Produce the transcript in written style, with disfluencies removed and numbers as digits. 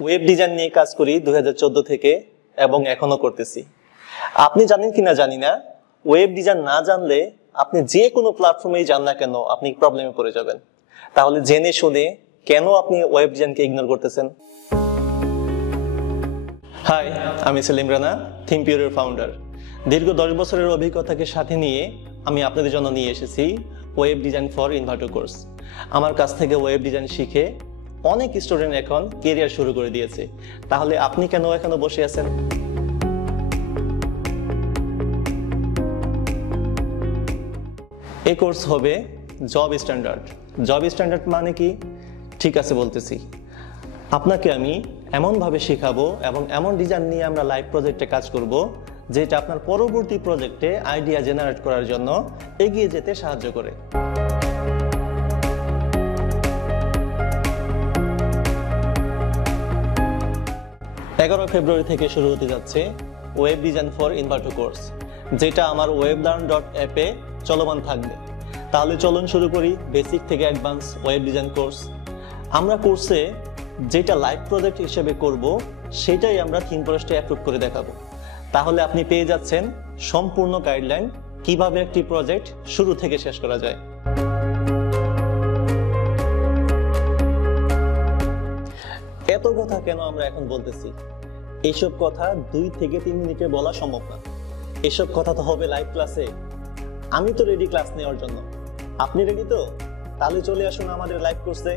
Web design নিয়ে কাজ করি 2014 থেকে এবং এখনো করতেছি। আপনি জানেন কিনা জানি না, ওয়েব ডিজাইন না জানলে আপনি যে কোনো প্ল্যাটফর্মেই যান না কেন আপনি প্রবলেমে পড়ে যাবেন। তাহলে জেনে শুনে কেন আপনি ওয়েব ডিজাইনকে ইগনোর করতেছেন? হাই, আমি সেলিম রানা, ThemePure ফাউন্ডার। দীর্ঘ 10 বছরের অভিজ্ঞতাকে সাথে নিয়ে আমি আপনাদের জন্য নিয়ে এসেছি web design for Envato course. আমার কাছ থেকে ওয়েব ডিজাইন শিখে অনেক স্টুডেন্ট এখন ক্যারিয়ার শুরু করে দিয়েছে। তাহলে আপনি কেন এখনো বসে আছেন? এই কোর্স হবে জব স্ট্যান্ডার্ড। জব স্ট্যান্ডার্ড মানে কি? ঠিক আছে, বলতেছি। আপনাকে আমি এমনভাবে শেখাবো এবং এমন ডিজাইন নিয়ে আমরা লাইভ প্রজেক্টে কাজ করব যেটা আপনার পরবর্তী প্রজেক্টে আইডিয়া জেনারেট করার জন্য এগিয়ে যেতে সাহায্য করে। ফেব্রুয়ারি থেকে শুরু হতে যাচ্ছে web design for Envato course, যেটা আমার weblearn.app এ চলমান থাকবে। তাহলে চলুন শুরু করি বেসিক থেকে অ্যাডভান্স ওয়েব ডিজাইন কোর্স। আমরা কোর্সে যেটা লাইভ প্রজেক্ট হিসেবে করব সেটাই আমরা ThemePure অ্যাপ্রুভ করে দেখাবো। তাহলে আপনি পেয়ে যাচ্ছেন সম্পূর্ণ গাইডলাইন কিভাবে একটি প্রজেক্ট শুরু থেকে শেষ করা যায়। এত কথা কেন আমরা এখন বলতেছি? এইসব কথা 2 থেকে 3 মিনিটে বলা সম্ভব না। এসব কথা তো হবে লাইভ ক্লাসে। আমি তো রেডি ক্লাস নেওয়ার জন্য। আপনি রেডি তো? তাহলে চলে আসুন আমাদের লাইভ কোর্সে।